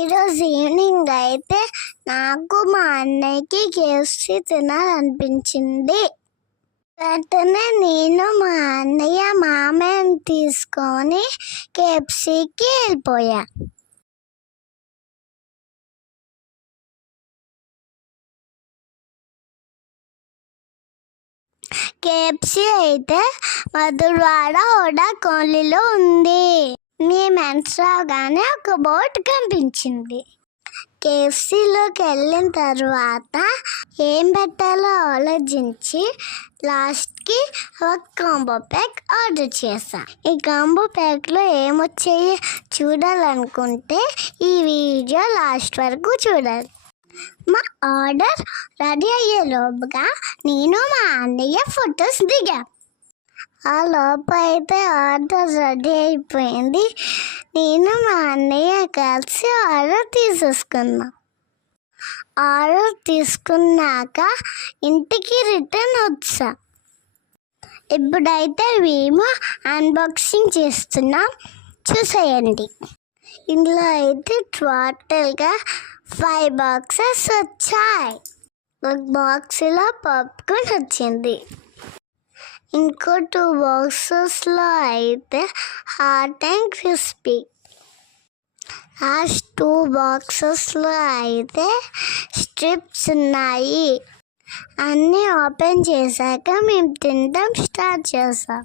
ఈరోజు ఈవినింగ్ అయితే నాకు మా అన్నయ్యకి కేఎఫ్సి తినాలనిపించింది. వెంటనే నేను మా అన్నయ్య మామయ్యని తీసుకొని కేఎఫ్సికి వెళ్ళిపోయా. కేఎఫ్సి అయితే మధురవాడ ఓడా కాలనీలో ఉంది. మేము ఎంటర్ అవగానే ఒక బోర్డు కనిపించింది. కేఎఫ్సిలోకి వెళ్ళిన తర్వాత ఏం పెట్టాలో ఆలోచించి లాస్ట్కి ఒక కాంబో ప్యాక్ ఆర్డర్ చేశా. ఈ కాంబో ప్యాక్లో ఏమొచ్చాయి చూడాలనుకుంటే ఈ వీడియో లాస్ట్ వరకు చూడాలి. మా ఆర్డర్ రెడీ అయ్యేలోపుగా నేను మా అన్నయ్య ఫొటోస్ దిగా. ఆ లోపు అయితే ఆర్డర్ రెడీ అయిపోయింది. నేను మా అన్నయ్య కలిసి ఆర్డర్ తీసేసుకున్నాం. ఆర్డర్ తీసుకున్నాక ఇంటికి రిటర్న్ వచ్చా. ఇప్పుడైతే మేము అన్బాక్సింగ్ చేస్తున్నాం, చూసేయండి. ఇందులో అయితే టోటల్గా 5 బాక్సెస్ వచ్చాయి. ఒక బాక్స్లో పాప్కార్న్ వచ్చింది. ఇంకో 2 బాక్సెస్లో అయితే హాట్ అండ్ క్రిస్పీ. లాస్ట్ 2 బాక్సెస్లో అయితే స్ట్రిప్స్ ఉన్నాయి. అన్నీ ఓపెన్ చేశాక మేము తినడం స్టార్ట్ చేసాం.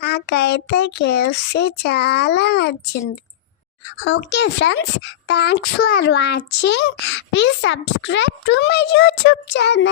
నాకైతే కేఎఫ్సి చాలా నచ్చింది. Okay friends, thanks for watching. Please subscribe to my YouTube channel.